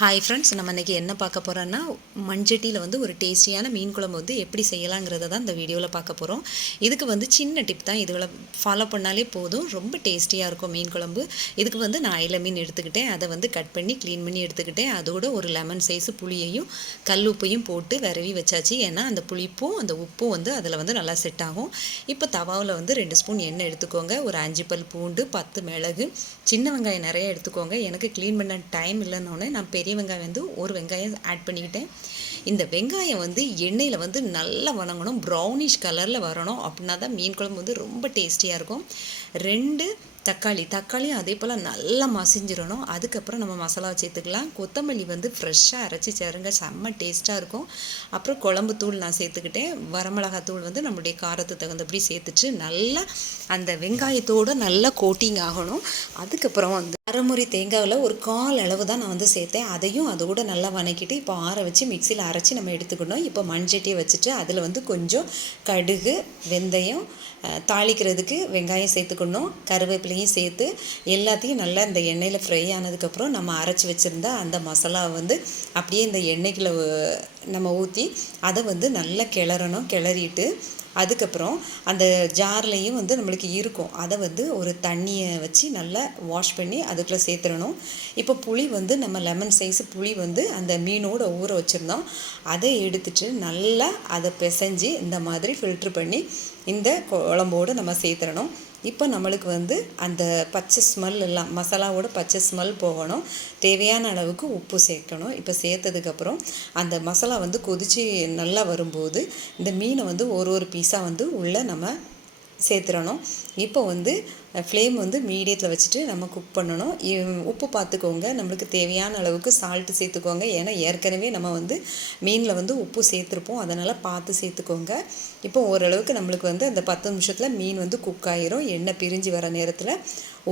Hi friends, நம்ம இன்றைக்கி என்ன பார்க்க போகிறோன்னா மண்சட்டியில் வந்து ஒரு டேஸ்டியான மீன் குழம்பு வந்து எப்படி செய்யலாங்கிறத தான் இந்த வீடியோவில் பார்க்க போகிறோம். இதுக்கு வந்து சின்ன டிப் தான், இதுகளை ஃபாலோ பண்ணாலே போதும், ரொம்ப டேஸ்டியாக இருக்கும் மீன் குழம்பு. இதுக்கு வந்து நான் அயில மீன் எடுத்துக்கிட்டேன், அதை வந்து கட் பண்ணி க்ளீன் பண்ணி எடுத்துக்கிட்டேன். அதோட ஒரு லெமன் சைஸு புளியையும் கல் உப்பையும் போட்டு விரவி வச்சாச்சு. ஏன்னா அந்த புளிப்பும் அந்த உப்பும் வந்து அதில் வந்து நல்லா செட் ஆகும். இப்போ தவாவில் வந்து 2 ஸ்பூன் எண்ணெய் எடுத்துக்கோங்க, ஒரு 5 பல் பூண்டு, 10 மிளகு, சின்ன வெங்காயம் நிறைய எடுத்துக்கோங்க. எனக்கு க்ளீன் பண்ண டைம் இல்லைன்னொன்னே நான் பெரிய வெங்காயம் வந்து ஒரு வெங்காயம் ஆட் பண்ணிக்கிட்டேன். இந்த வெங்காயம் வந்து எண்ணெயில் வந்து நல்லா வணங்கணும், ப்ரௌனிஷ் கலரில் வரணும். அப்படின்னா தான் மீன் குழம்பு வந்து ரொம்ப டேஸ்டியாக இருக்கும். 2 தக்காளியும் அதே போல் நல்லா மசிஞ்சிடணும். அதுக்கப்புறம் நம்ம மசாலா சேர்த்துக்கலாம். கொத்தமல்லி வந்து ஃப்ரெஷ்ஷாக அரைச்சி சேருங்க, செம்ம டேஸ்ட்டாக இருக்கும். அப்புறம் குழம்பு தூள் நான் சேர்த்துக்கிட்டேன். வரமிளகாத்தூள் வந்து நம்மளுடைய காரத்துக்கு தகுந்தபடி சேர்த்துட்டு நல்லா அந்த வெங்காயத்தோடு நல்லா கோட்டிங் ஆகணும். அதுக்கப்புறம் வந்து அரைமுறி தேங்காயில் ஒரு 1/4 அளவு தான் நான் வந்து சேர்த்தேன். அதையும் அதோடு நல்லா வணக்கிட்டு இப்போ ஆற வச்சு மிக்சியில் அரைச்சி நம்ம எடுத்துக்கணும். இப்போ மண்சட்டியை வச்சுட்டு அதில் வந்து கொஞ்சம் கடுகு, வெந்தயம், தாளிக்கிறதுக்கு வெங்காயம் சேர்த்துக்கணும், கருவேப்பிலையும் சேர்த்து எல்லாத்தையும் நல்லா இந்த எண்ணெயில் ஃப்ரை ஆனதுக்கப்புறம் நம்ம அரைச்சி வச்சுருந்தா அந்த மசாலாவை வந்து அப்படியே இந்த எண்ணெய்க்குள்ளே நம்ம ஊற்றி அதை வந்து நல்லா கிளறிட்டு அதுக்கப்புறம் அந்த ஜார்லேயும் வந்து நம்மளுக்கு இருக்கும், அதை வந்து ஒரு தண்ணியை வச்சு நல்லா வாஷ் பண்ணி அதுக்குள்ளே சேர்த்துடணும். இப்போ புளி வந்து நம்ம லெமன் சைஸு புளி வந்து அந்த மீனோடு ஊற வச்சுருந்தோம், அதை எடுத்துட்டு நல்லா அதை பிசைஞ்சு இந்த மாதிரி ஃபில்ட்ரு பண்ணி இந்த குழம்போடு நம்ம சேர்த்துடணும். இப்போ நம்மளுக்கு வந்து அந்த பச்சை ஸ்மெல் எல்லாம் மசாலாவோட பச்சை ஸ்மெல் போகணும். தேவையான அளவுக்கு உப்பு சேர்க்கணும். இப்போ சேர்த்ததுக்கப்புறம் அந்த மசாலா வந்து கொதித்து நல்லா வரும்போது இந்த மீனை வந்து ஒரு பீஸாக வந்து உள்ளே நம்ம சேர்த்துடணும். இப்போ வந்து ஃப்ளேம் வந்து மீடியத்தில் வச்சுட்டு நம்ம குக் பண்ணணும். உப்பு பார்த்துக்கோங்க, நம்மளுக்கு தேவையான அளவுக்கு சால்ட்டு சேர்த்துக்கோங்க. ஏன்னா ஏற்கனவே நம்ம வந்து மீனில் வந்து உப்பு சேர்த்துருப்போம், அதனால் பார்த்து சேர்த்துக்கோங்க. இப்போ ஓரளவுக்கு நம்மளுக்கு வந்து அந்த 10 நிமிஷத்தில் மீன் வந்து குக் ஆகிரும். எண்ணெய் பிரிஞ்சு வர நேரத்தில்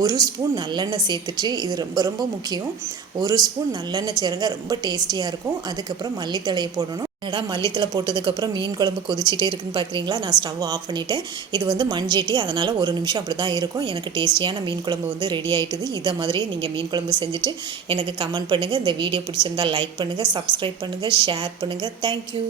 1 ஸ்பூன் நல்லெண்ணெய் சேர்த்துட்டு, இது ரொம்ப ரொம்ப முக்கியம், 1 ஸ்பூன் நல்லெண்ணெய் சேருங்க, ரொம்ப டேஸ்டியாக இருக்கும். அதுக்கப்புறம் மல்லித்தழையை போடணும். மல்லித்தலை போட்டதுக்கப்புறம் மீன் குழம்பு கொதிச்சிட்டே இருக்குன்னு பார்க்குறீங்களா, நான் ஸ்டவ் ஆஃப் பண்ணிவிட்டேன். இது வந்து மண்சட்டி, அதனால் 1 நிமிஷம் அப்படி தான் இருக்கும். எனக்கு டேஸ்டியான மீன் குழம்பு வந்து ரெடி ஆகிட்டுது. இதை மாதிரியே நீங்கள் மீன் குழம்பு செஞ்சுட்டு எனக்கு கமெண்ட் பண்ணுங்கள். இந்த வீடியோ பிடிச்சிருந்தால் லைக் பண்ணுங்கள், சப்ஸ்கிரைப் பண்ணுங்கள், ஷேர் பண்ணுங்கள். தேங்க்யூ.